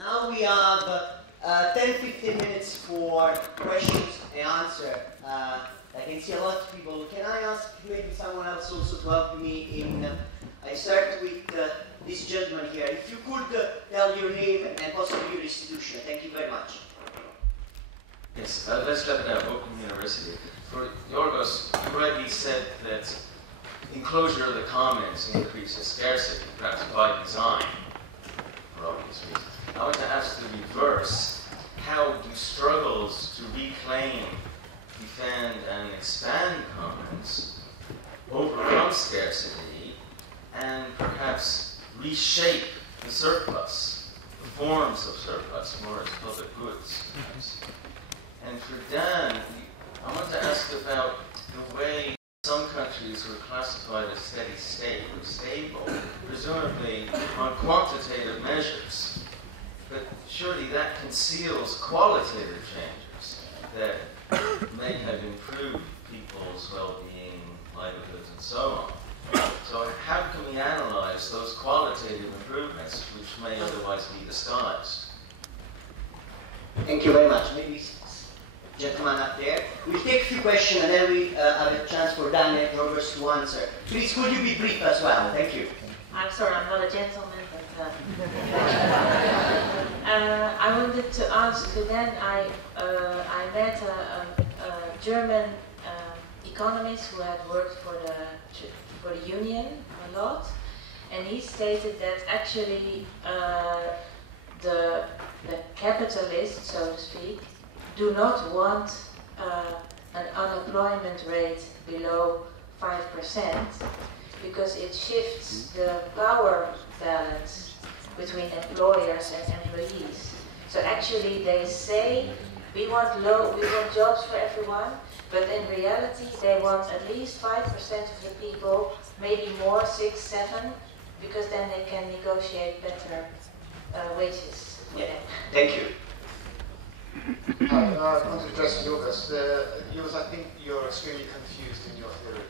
Now we have 10-15 minutes for questions and answers. I can see a lot of people. Can I ask maybe someone else also to help me in... I start with this gentleman here. If you could tell your name and possibly your institution. Thank you very much. Yes, let's start at Open University. For Giorgos, you rightly said that enclosure of the commons increases scarcity, perhaps by design, for obvious reasons. I want to ask the reverse. How do struggles to reclaim, defend, and expand commons overcome scarcity and perhaps reshape the surplus, the forms of surplus, more as public goods, perhaps? And for Dan, I want to ask about the way some countries were classified as steady state or stable, presumably on quantitative measures. But surely that conceals qualitative changes that may have improved people's well-being, livelihoods, and so on. So how can we analyze those qualitative improvements which may otherwise be disguised? Thank you very much. Maybe gentleman up there. We'll take a few questions and then we have a chance for Dan and Giorgos to answer. Please, could you be brief as well? Thank you. I'm sorry, I'm not a gentleman, but I wanted to ask Dan, I met a German economist who had worked for the union a lot, and he stated that actually the capitalists, so to speak, do not want an unemployment rate below 5% because it shifts the power balance between employers and employees. So actually they say we want jobs for everyone, but in reality they want at least 5% of the people, maybe more, 6, 7, because then they can negotiate better wages. Yeah. Thank you. Hi, I want to address Giorgos. Giorgos, I think you're extremely confused in your theory.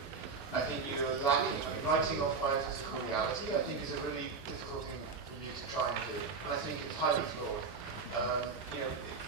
I think you're lacking. Writing off biophysical reality, I think, is a really difficult thing for you to try and do. And I think it's highly flawed.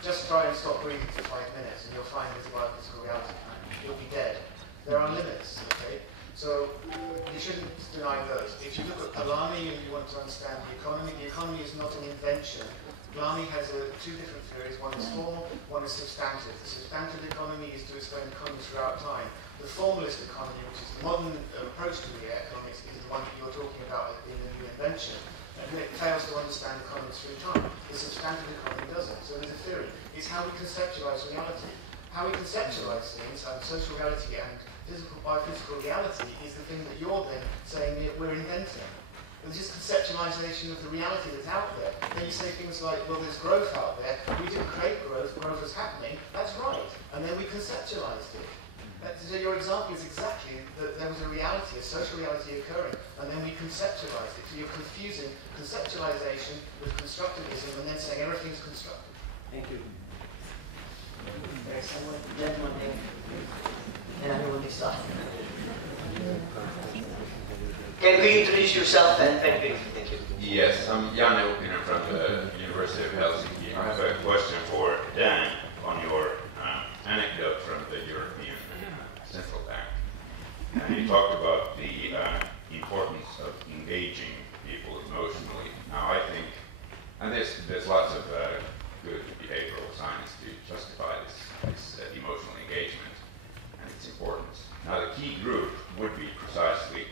Just try and stop breathing for 5 minutes and you'll find there's a biophysical reality. You'll be dead. There are limits, okay? So you shouldn't deny those. If you look at Polanyi and you want to understand the economy is not an invention. Polanyi has two different theories. One is formal, one is substantive. The substantive economy is to explain economies throughout time. The formalist economy, which is the modern approach to the economics, is the one that you're talking about in the new invention. And it fails to understand economies through time. The substantive economy doesn't. So there's a theory. It's how we conceptualize reality. How we conceptualize things, and social reality and biophysical reality, is the thing that you're then saying we're inventing. It's just conceptualization of the reality that's out there. Then you say things like, well, there's growth out there. We didn't create growth is happening. That's right. And then we conceptualized it. So your example is exactly that there was a reality, a social reality occurring, and then we conceptualized it. So you're confusing conceptualization with constructivism and then saying everything's constructive. Thank you. There's someone, gentleman there. And everyone is off. Can you introduce yourself and thank you. Yes, I'm Jan Opinen from the University of Helsinki. I have a question for Dan on your anecdote from the European Central Bank. You talked about the importance of engaging people emotionally. Now I think, and there's lots of good behavioral science to justify this emotional engagement and its importance. Now the key group would be precisely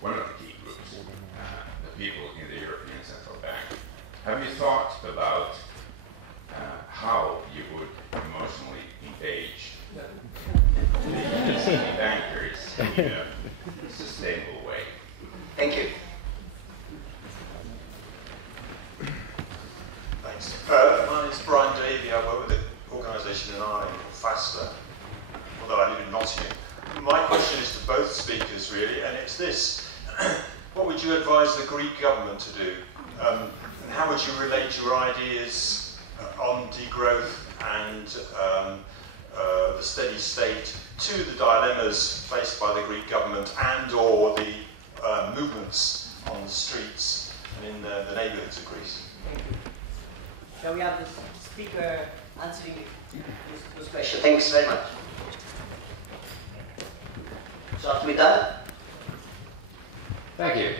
one of the key groups, the people in the European Central Bank. Have you thought about how you would emotionally engage the bankers in a sustainable way? Thank you. Thanks. My name is Brian Davey. I work with an organisation in Ireland called FASTA, although I live in Nottingham. My question is to both speakers, really, and it's this. What would you advise the Greek government to do? And how would you relate your ideas on degrowth and the steady state to the dilemmas faced by the Greek government and or the movements on the streets and in the neighbourhoods of Greece? shall we have the speaker answering those questions? Thanks very much. So after we're done. Thank you.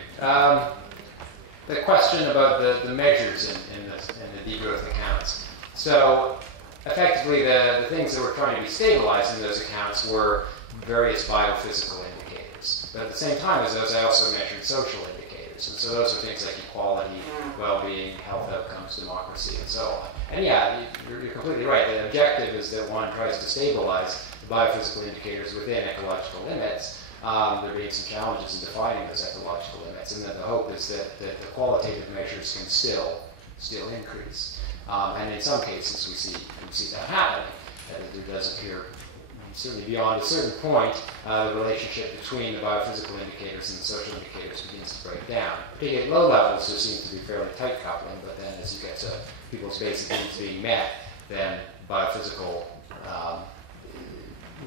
The question about the measures in the degrowth accounts. So effectively, the things that were trying to be stabilized in those accounts were various biophysical indicators. But at the same time as those, I also measured social indicators. And so those are things like equality, well-being, health outcomes, democracy, and so on. And yeah, you're completely right. The objective is that one tries to stabilize the biophysical indicators within ecological limits. There being some challenges in defining those ecological limits, and then the hope is that the qualitative measures can still increase. And in some cases, we see that happening. There does appear, certainly beyond a certain point, the relationship between the biophysical indicators and the social indicators begins to break down. Particularly at low levels, there seems to be fairly tight coupling, but then as you get to people's basic needs being met, then biophysical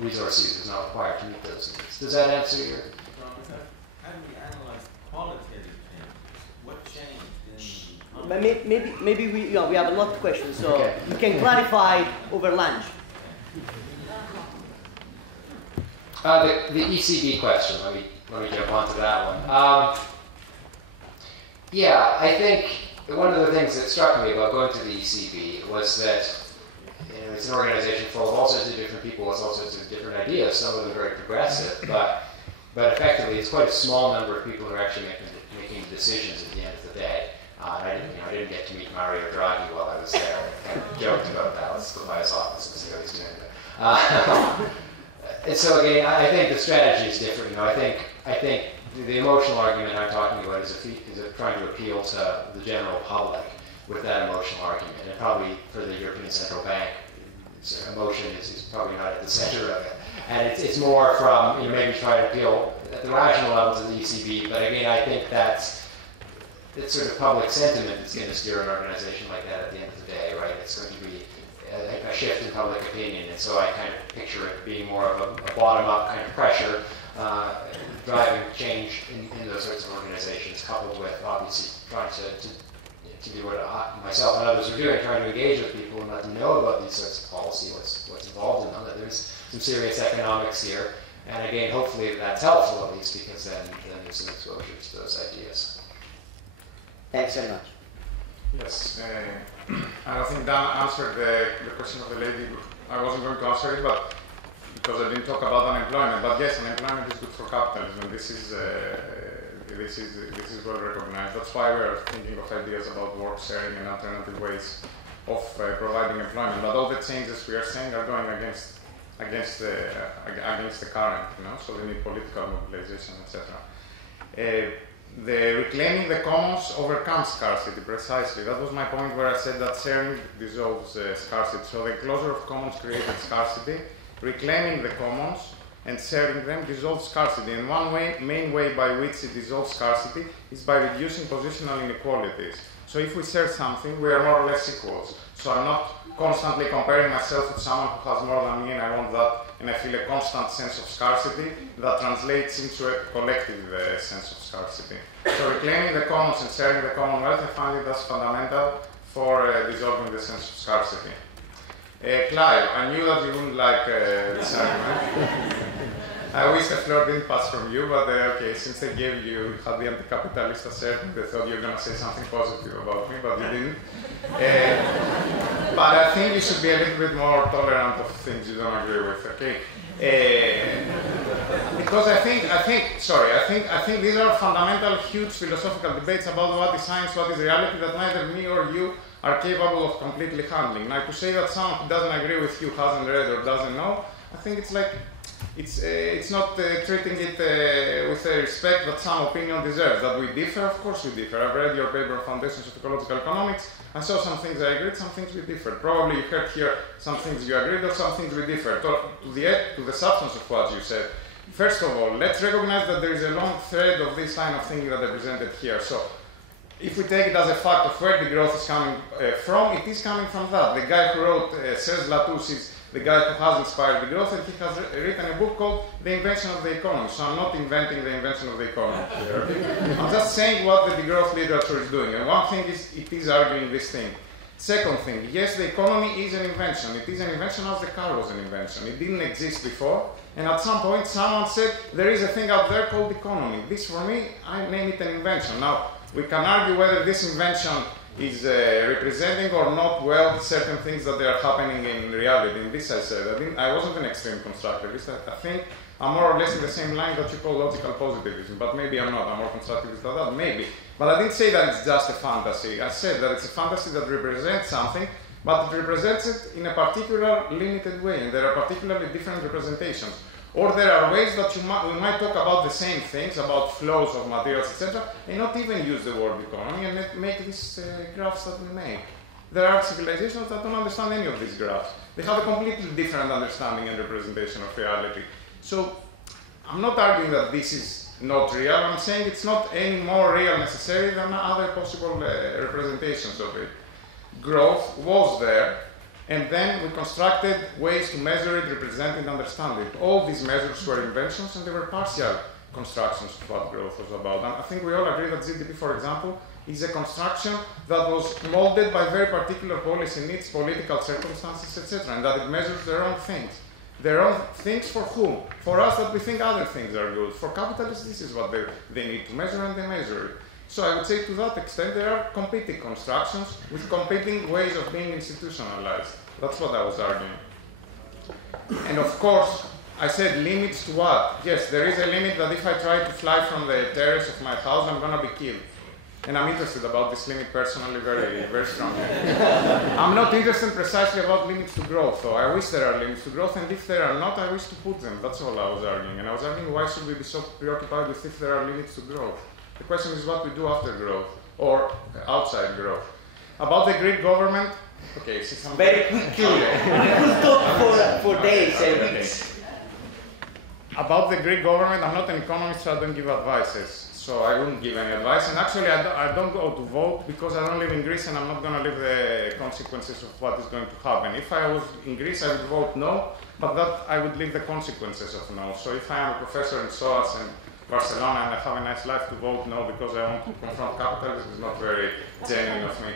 resource use is not required to meet those needs. Does that answer your? How do we analyze qualitative changes? What changed in? Maybe we have a lot of questions, so okay. You can clarify over lunch. The ECB question. Let me jump onto that one. Yeah, I think one of the things that struck me about going to the ECB was that it's an organization full of all sorts of different people with all sorts of different ideas. Some of them very progressive, but effectively it's quite a small number of people who are actually making decisions at the end of the day. I didn't get to meet Mario Draghi while I was there. I kind of joked about that. Let's go by his office and see how he's doing. And so again, I think the strategy is different. I think the emotional argument I'm talking about is trying to appeal to the general public with that emotional argument, and probably for the European Central Bank, emotion is probably not at the center of it. And it's more from, maybe try to appeal at the rational level to the ECB, but again, I think that's sort of public sentiment that's going to steer an organization like that at the end of the day, right? It's going to be a shift in public opinion, and so I kind of picture it being more of a bottom-up kind of pressure, driving change in those sorts of organizations, coupled with obviously trying to do what myself and others are doing, trying to engage with people and let them know about these sorts of policy, what's involved in them, that there's some serious economics here. And again, hopefully that's helpful at least, because then there's some exposure to those ideas. Thanks very much. Yes, I think Dan answered the question of the lady. I wasn't going to answer it, but because I didn't talk about unemployment. But yes, unemployment is good for capitalism. This is well recognized. That's why we're thinking of ideas about work sharing and alternative ways of providing employment. But all the changes we are saying are going against the current, So we need political mobilization, etc. The reclaiming the commons overcomes scarcity, precisely. That was my point where I said that sharing dissolves scarcity. So the closure of commons created scarcity, reclaiming the commons and sharing them dissolves scarcity. And one main way by which it dissolves scarcity is by reducing positional inequalities. So if we share something, we are more or less equals. So I'm not constantly comparing myself with someone who has more than me and I want that, and I feel a constant sense of scarcity that translates into a collective sense of scarcity. So reclaiming the commons and sharing the commonwealth, I find it as fundamental for dissolving the sense of scarcity. Clive, I knew that you wouldn't like this argument. I wish the floor didn't pass from you, but okay, since they gave you had the anti-capitalist assert, they thought you were going to say something positive about me, but you didn't. But I think you should be a little bit more tolerant of things you don't agree with, okay? Because I think these are fundamental, huge philosophical debates about what is science, what is reality, that neither me or you are capable of completely handling. Now, to say that someone who doesn't agree with you, hasn't read or doesn't know, I think it's like, it's not treating it with the respect that some opinion deserves. That we differ, of course we differ. I've read your paper on Foundations of Ecological Economics. I saw some things I agreed, some things we differed. Probably you heard here some things you agreed or some things we differed. To the substance of what you said. First of all, let's recognize that there is a long thread of this line of thinking that I presented here. So, if we take it as a fact of where the growth is coming from, it is coming from that. The guy who wrote Serge Latouche is the guy who has inspired the growth, and he has written a book called The Invention of the Economy. So I'm not inventing the invention of the economy here. I'm just saying what the degrowth literature is doing. And one thing is, it is arguing this thing. Second thing, yes, the economy is an invention. It is an invention as the car was an invention. It didn't exist before, and at some point someone said, there is a thing out there called economy. This, for me, I name it an invention. Now, we can argue whether this invention is representing or not well certain things that are happening in reality. In this I said, I wasn't an extreme constructivist. I think I'm more or less in the same line that you call logical positivism, but maybe I'm not. I'm more constructivist than that, maybe. But I didn't say that it's just a fantasy. I said that it's a fantasy that represents something, but it represents it in a particular limited way, and there are particularly different representations. Or there are ways that we might talk about the same things, about flows of materials, etc., and not even use the word economy and make these graphs that we make. There are civilizations that don't understand any of these graphs. They have a completely different understanding and representation of reality. So I'm not arguing that this is not real. I'm saying it's not any more real necessarily than other possible representations of it. Growth was there, and then we constructed ways to measure it, represent it, understand it. All these measures were inventions, and they were partial constructions of what growth was about. And I think we all agree that GDP, for example, is a construction that was molded by very particular policy needs, political circumstances, etc., and that it measures their own things. Their own things for whom? For us that we think other things are good. For capitalists, this is what they need to measure, and they measure it. So I would say to that extent there are competing constructions with competing ways of being institutionalized. That's what I was arguing. And of course, I said limits to what? Yes, there is a limit that if I try to fly from the terrace of my house, I'm going to be killed. And I'm interested about this limit personally very, very strongly. I'm not interested precisely about limits to growth, though. I wish there are limits to growth, and if there are not, I wish to put them. That's all I was arguing. And I was arguing, why should we be so preoccupied with if there are limits to growth? The question is what we do after growth, or outside growth. About the Greek government, okay, see some very peculiar. We could talk for days and weeks. About the Greek government, I'm not an economist, so I don't give advices. So I wouldn't give any advice. And actually, I don't go to vote because I don't live in Greece, and I'm not going to live the consequences of what is going to happen. If I was in Greece, I would vote no, but that I would live the consequences of no. So if I am a professor in SOAS and Barcelona and I have a nice life, to vote no because I want to confront capitalism is not very genuine of me.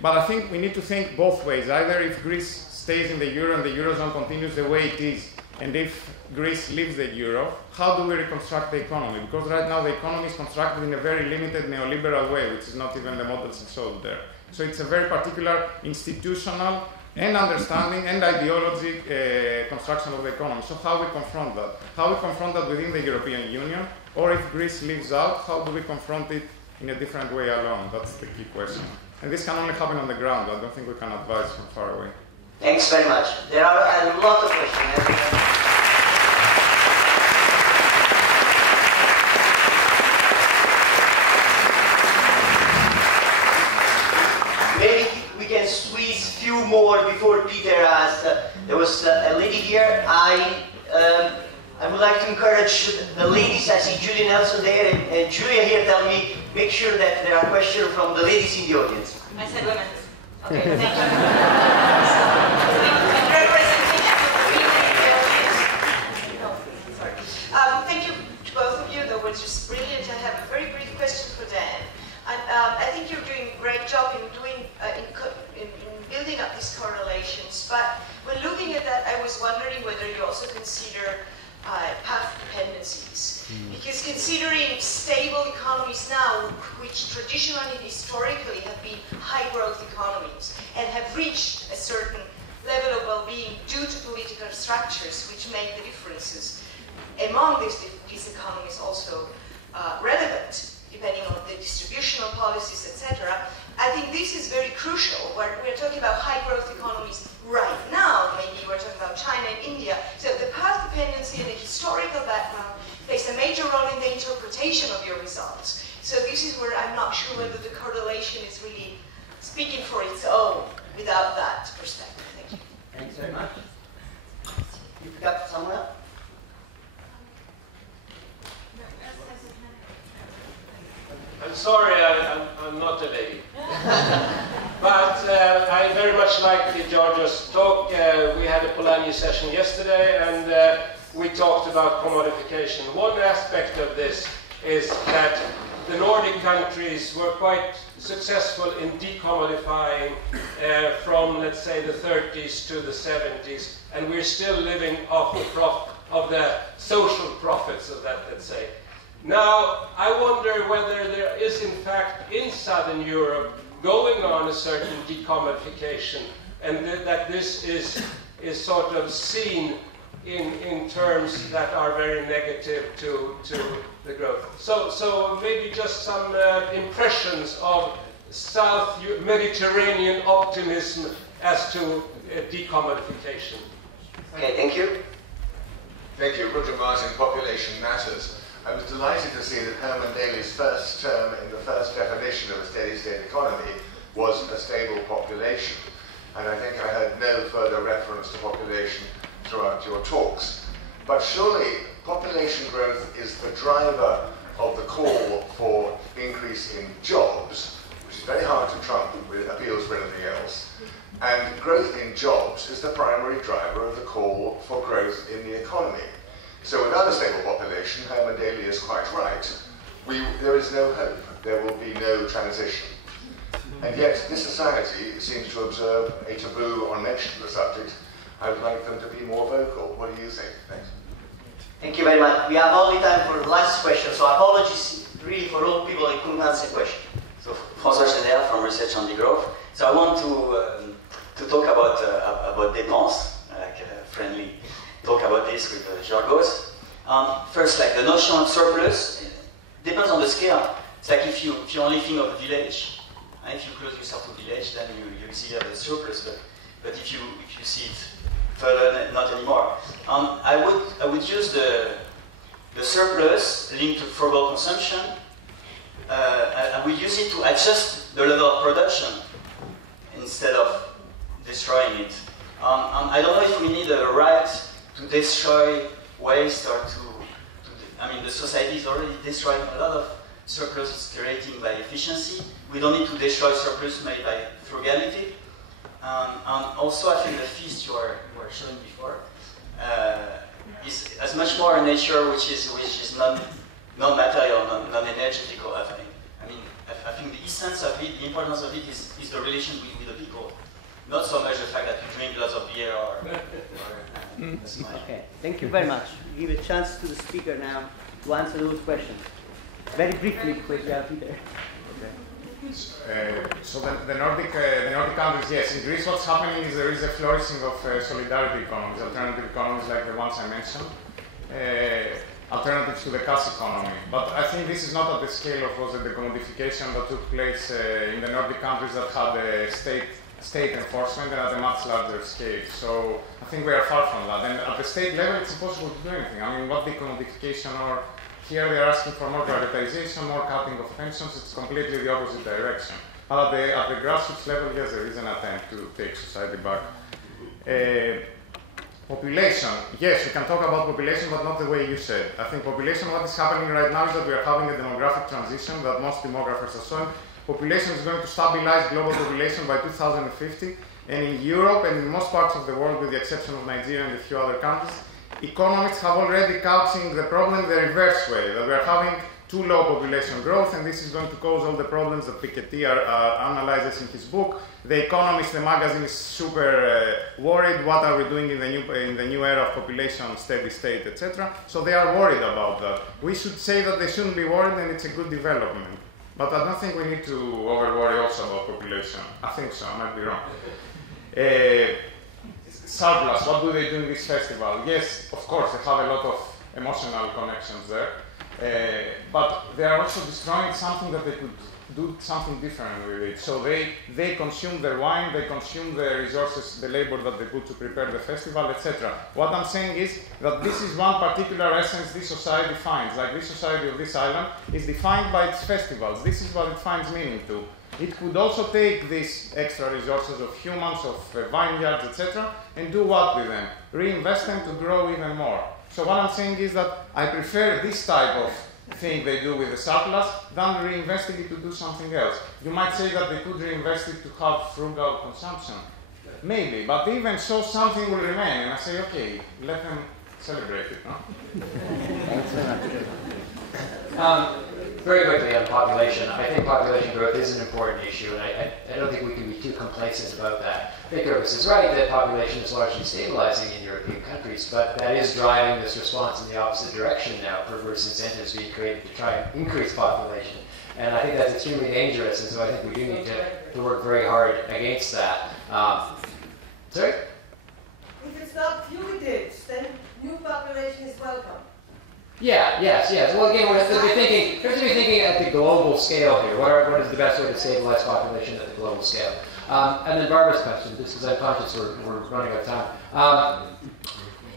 But I think we need to think both ways. Either if Greece stays in the euro and the eurozone continues the way it is, and if Greece leaves the euro, how do we reconstruct the economy? Because right now the economy is constructed in a very limited neoliberal way, which is not even the models that showed there. So it's a very particular institutional and understanding and ideology construction of the economy. So how we confront that? How we confront that within the European Union? Or if Greece leaves out, how do we confront it in a different way alone? That's the key question. And this can only happen on the ground. I don't think we can advise from far away. Thanks very much. There are a lot of questions. Maybe we can squeeze a few more before Peter asks. There was a lady here. I would like to encourage the ladies. I see Julie Nelson there and Julia here tell me, make sure that there are questions from the ladies in the audience. I said women. Okay, thank you. Thank you to both of you. That was just brilliant. I have a very brief question for Dan. And I think you're doing a great job in building up these correlations. But when looking at that, I was wondering whether you also consider path dependencies. Because considering stable economies now, which traditionally and historically have been high-growth economies and have reached a certain level of well-being due to political structures which make the differences among these economies also relevant, depending on the distributional policies, etc. I think this is very crucial. We're talking about high-growth economies right now. Maybe we're talking about China and India. So the path dependency and the historical background plays a major role in the interpretation of your results. So this is where I'm not sure whether the correlation is really speaking for its own without that perspective. Thank you. Thanks very much. You got someone else? I'm sorry, I'm not a lady. But I very much liked Giorgos' talk. We had a Polanyi session yesterday, and we talked about commodification. One aspect of this is that the Nordic countries were quite successful in decommodifying from, let's say, the 30s to the 70s, and we're still living off the social profits of that, let's say. Now, I wonder whether there is, in fact, in Southern Europe, going on a certain decommodification, and that this is sort of seen in terms that are very negative to the growth. So maybe just some impressions of South Mediterranean optimism as to decommodification. Okay, thank you. Thank you. Roger Martin, Population Matters. I was delighted to see that Herman Daly's first term in the first definition of a steady-state economy was a stable population. And I think I heard no further reference to population throughout your talks. But surely population growth is the driver of the call for increase in jobs, which is very hard to trump with appeals for anything else. And growth in jobs is the primary driver of the call for growth in the economy. So without a stable population, Herman Daly is quite right. There is no hope. There will be no transition. And yet, this society seems to observe a taboo on mention of the subject. I would like them to be more vocal. What do you think? Thanks. Thank you very much. We have only time for the last question, so apologies really for all people that couldn't answer the question. So, François Schneider from Research on Degrowth. So I want to talk about dépenses, like friendly talk about this with Giorgos. First, like the notion of surplus depends on the scale. It's like if you only think of the village, and if you close yourself to village, then you see the surplus. But if you see it further, not anymore. I would use the surplus linked to frugal consumption. I would use it to adjust the level of production instead of destroying it. I don't know if we need a right to destroy waste or I mean, the society is already destroying a lot of surplus it's creating by efficiency. We don't need to destroy surplus made by frugality. And also, I think the feast you were showing before has much more in nature, which is non-material, non-energetical. I think the essence of it, the importance of it, is the relation with the people. Not so much the fact that you drink lots of beer or Okay, thank you very much. We give a chance to the speaker now to answer those questions. Very briefly, because we have Peter. So the Nordic countries, yes. In Greece, what's happening is there is a flourishing of solidarity economies, alternative economies like the ones I mentioned, alternatives to the cash economy. But I think this is not at the scale of the commodification that took place in the Nordic countries that had state enforcement and at a much larger scale. So I think we are far from that. And at the state level, it's impossible to do anything. I mean, what the commodification or here they are asking for more privatization, more cutting of pensions. It's completely the opposite direction. But at the grassroots level, yes, there is an attempt to take society back. Population, yes, we can talk about population, but not the way you said. I think population, what is happening right now is that we are having a demographic transition that most demographers are showing. Population is going to stabilize global population by 2050, and in Europe and in most parts of the world, with the exception of Nigeria and a few other countries, economists have already couching the problem the reverse way, that we are having too low population growth, and this is going to cause all the problems that Piketty analyzes in his book. The Economist, the magazine, is super worried. What are we doing in the new era of population, steady state, etc.? So they are worried about that. We should say that they shouldn't be worried, and it's a good development. But I don't think we need to over-worry also about population. I think so, I might be wrong. Surplus, what do they do in this festival? Yes, of course, they have a lot of emotional connections there. But they are also destroying something that they could do something different with it. So they consume their wine, they consume the resources, the labor that they put to prepare the festival, etc. What I'm saying is that this is one particular essence this society finds. Like this society of this island is defined by its festivals. This is what it finds meaning to. It could also take these extra resources of humans, of vineyards, etc., and do what with them? Reinvest them to grow even more. So what I'm saying is that I prefer this type of thing they do with the surplus than reinvesting it to do something else. You might say that they could reinvest it to have frugal consumption. Maybe, but even so, something will remain. And I say, okay, let them celebrate it, no? Thanks very much. very quickly on population. I think population growth is an important issue, and I don't think we can be too complacent about that. I think Giorgos is right that population is largely stabilizing in European countries, but that is driving this response in the opposite direction now, perverse incentives being created to try and increase population. And I think that's extremely dangerous, and so I think we do need to work very hard against that. Sorry? If it's not fugitives, then new population is welcome. Yeah, yes. Well, again, we have to be thinking at the global scale here. What is the best way to stabilize population at the global scale? And then Barbara's question, just because I'm conscious we're running out of time.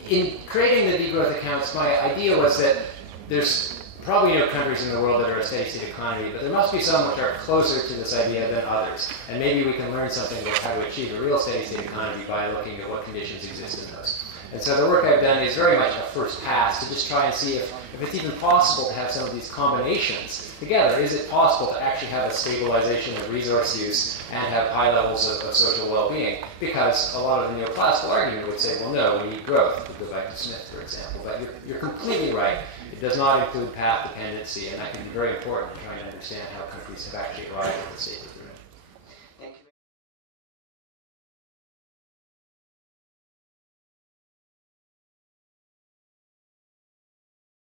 In creating the degrowth accounts, my idea was that there's probably no countries in the world that are a steady-state economy, but there must be some which are closer to this idea than others. And maybe we can learn something about how to achieve a real steady-state economy by looking at what conditions exist in those. And so the work I've done is very much a first pass to just try and see if it's even possible to have some of these combinations together. Is it possible to actually have a stabilization of resource use and have high levels of social well-being? Because a lot of the neoclassical argument would say, well, no, we need growth. We go back to Smith, for example. But you're completely right. It does not include path dependency, and that can be very important in trying to understand how countries have actually arrived at the state.